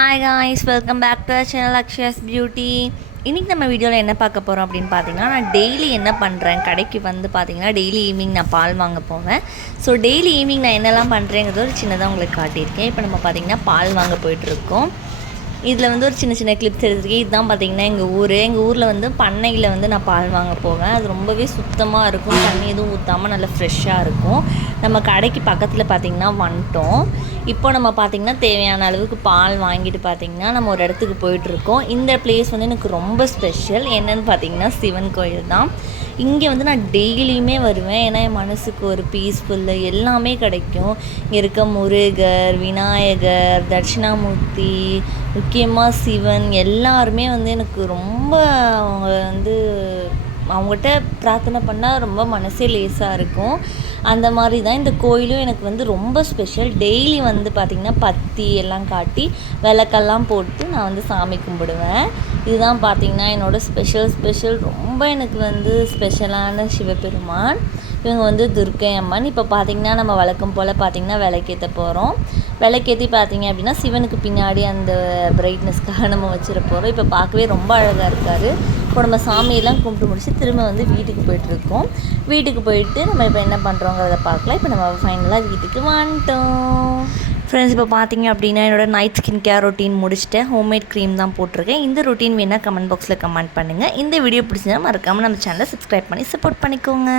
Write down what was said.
Hi guys, welcome back to channel Akshaya's beauty. இன்றைக்கி நம்ம வீடியோவில் என்ன பார்க்க போகிறோம் அப்படின்னு பார்த்தீங்கன்னா, நான் டெய்லி என்ன பண்ணுறேன், கடைக்கு வந்து பார்த்தீங்கன்னா டெய்லி ஈவினிங் நான் பால் வாங்க போவேன். ஸோ டெய்லி ஈவினிங் நான் என்னெல்லாம் பண்ணுறேங்கிறது ஒரு சின்னதாக உங்களுக்கு காட்டியிருக்கேன். இப்போ நம்ம பார்த்திங்கன்னா பால் வாங்க போயிட்டுருக்கோம். இதில் வந்து ஒரு சின்ன சின்ன கிளிப்ஸ் எடுத்துருக்கேன். இதுதான் பார்த்திங்கன்னா எங்கள் ஊரில் வந்து பண்ணையில் வந்து நான் பால் வாங்க போவேன். அது ரொம்பவே சுத்தமாக இருக்கும், தண்ணி எதுவும் ஊற்றாமல் நல்லா ஃப்ரெஷ்ஷாக இருக்கும். நம்ம கடைக்கு பக்கத்தில் பார்த்திங்கன்னா வந்துட்டோம். இப்போ நம்ம பார்த்திங்கன்னா தேவையான அளவுக்கு பால் வாங்கிட்டு பார்த்திங்கன்னா நம்ம ஒரு இடத்துக்கு போயிட்டுருக்கோம். இந்த பிளேஸ் வந்து எனக்கு ரொம்ப ஸ்பெஷல். என்னென்னு பார்த்திங்கன்னா சிவன் கோயில் தான். இங்கே வந்து நான் டெய்லியுமே வருவேன். ஏன்னா என் மனசுக்கு ஒரு பீஸ்ஃபுல்லு எல்லாமே கிடைக்கும். இங்கே இருக்க முருகர், விநாயகர், தட்சிணாமூர்த்தி, முக்கியமாக சிவன் எல்லாருமே வந்து எனக்கு ரொம்ப அவங்க வந்து அவங்ககிட்ட பிரார்த்தனை பண்ணால் ரொம்ப மனசே லேசாக இருக்கும். அந்த மாதிரி தான் இந்த கோயிலும் எனக்கு வந்து ரொம்ப ஸ்பெஷல். டெய்லி வந்து பார்த்திங்கன்னா பத்தி எல்லாம் காட்டி விளக்கெல்லாம் போட்டு நான் வந்து சாமி கும்பிடுவேன். இதுதான் பார்த்திங்கன்னா என்னோடய ஸ்பெஷல் ரொம்ப எனக்கு வந்து ஸ்பெஷலான சிவபெருமான். இவங்க வந்து துர்க்கை அம்மன். இப்போ பார்த்திங்கன்னா நம்ம வழக்கம் போல் பார்த்திங்கன்னா விளக்கேற்ற போகிறோம். விளக்கேற்றி பார்த்திங்க அப்படின்னா சிவனுக்கு பின்னாடி அந்த பிரைட்னஸ்க்காக நம்ம வச்சிட போகிறோம். இப்போ பார்க்கவே ரொம்ப அழகாக இருக்கார். இப்போ நம்ம சாமியெல்லாம் கும்பிட்டு முடிச்சு திரும்ப வந்து வீட்டுக்கு போயிட்டுருக்கோம். வீட்டுக்கு போயிட்டு நம்ம இப்போ என்ன பண்ணுறோங்கிறத பார்க்கலாம். இப்போ நம்ம ஃபைனலாக வீட்டுக்கு வந்துட்டோம். ஃப்ரெண்ட்ஸ், இப்போ பார்த்தீங்க அப்படின்னா என்னோடய நைட் ஸ்கின் கேர் ரொட்டீன் முடிச்சுட்டேன். ஹோம்மேட் க்ரீம் தான் போட்டிருக்கேன். இந்த ரொட்டீன் வேணால் கமெண்ட் பாக்ஸில் கமெண்ட் பண்ணுங்கள். இந்த வீடியோ பிடிச்சிருந்தா மறக்காமல் நம்ம சேனலை சப்ஸ்கிரைப் பண்ணி சப்போர்ட் பண்ணிக்கோங்க.